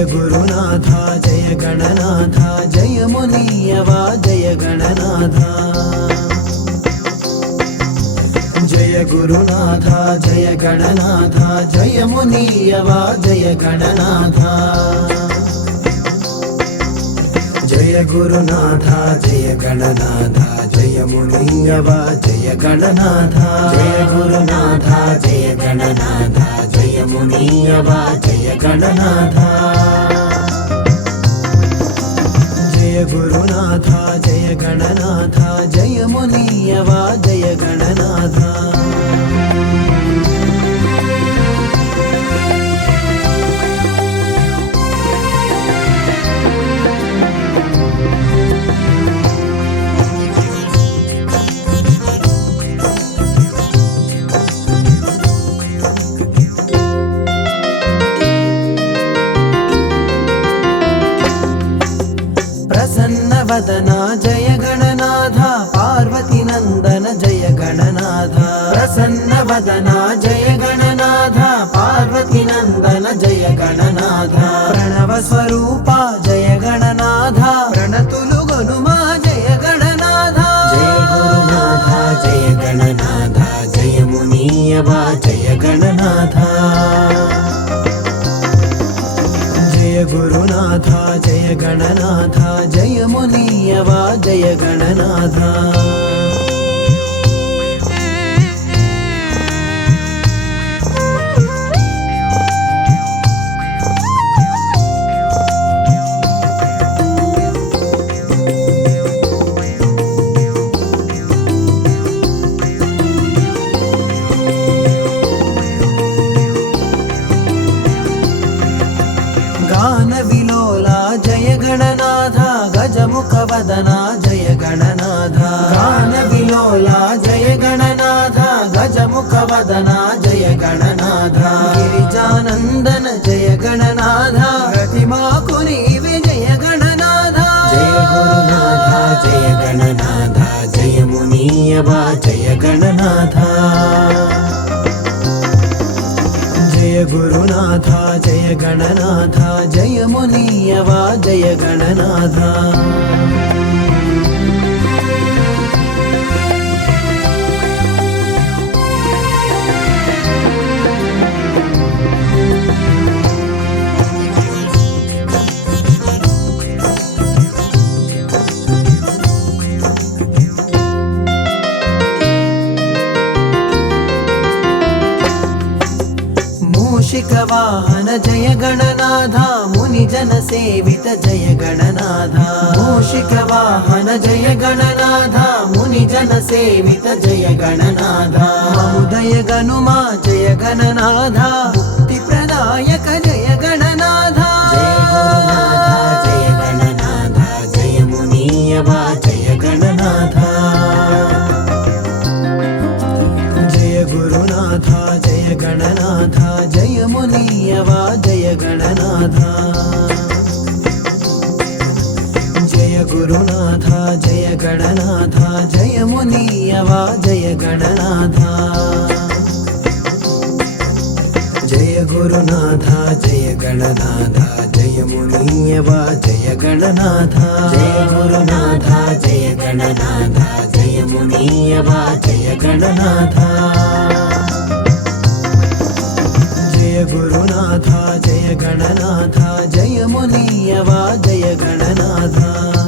जय गुरुनाथ जय गणनाथ जय मुनियवा जय गणनाथ। जय गुरुनाथ जय गणनाथ जय मुनियवा जय गणनाथ। जय गुरुनाथ जय गणनाथ जय मुनियवा जय गणनाथ। जय गुरुनाथ जय गणनाथ जय मुनियवा जय गणनाथ। जय गुरुनाथ जय गणनाथ जय मुनियवा जय गणनाथ। प्रसन्नवदना जय गणनाथ पार्वती नंदन जय गणनाथ। प्रसन्नवदना जय गणनाथ पार्वती नंदन जय गणनाथ। प्रणव स्वरूपा जय गणनाथ प्रणतुलु गनुमा जय गणनाथ। जय गुरुनाथ जय गणनाथ जय मुनियवा जय गणनाथ। जय गुरुनाथ जय गणनाथ जय मुनियवा जय गणनाथ। गान विलोला जय गणनाथ गजमुख वदना जय गणनाथ। गान विलोला जय गणनाथ गजमुख वदना जय गणनाथ। गिरिजानंदन जय गणनाथ प्रतिमा कुनीवे जय गणनाथ। जय गुरुनाथ जय गणनाथ जय मुनियवा जय गणनाथ। जय गुरुनाथ जय गणनाथ जय मुनियवा जय गणनाथ। मूषिक वाहन जय गणनाथ मुनिजन सेवित जय गणनाथ। मूषिक वाहन जय गणनाथ मुनिजन सेवित जय गणनाथ। महोदय गनुमा जय गणनाथ मुक्ति प्रदायक जय गणनाथ। जय गुरुनाथ जय गणनाथ जय मुनियवा जय गणनाथ। जय गुरुनाथ जय गणनाथ जय मुनियवा जय गणनाथ। जय गुरुनाथ जय गणनाथ जय मुनियवा जय गणनाथ। जय गुरुनाथ जय गणनाथ जय मुनियवा जय गणनाथ। जय गुरुनाथ जय गणनाथ जय मुनियवा जय गणनाथ। जय गुरुनाथ जय गणनाथ जय मुनियवा जय गणनाथ।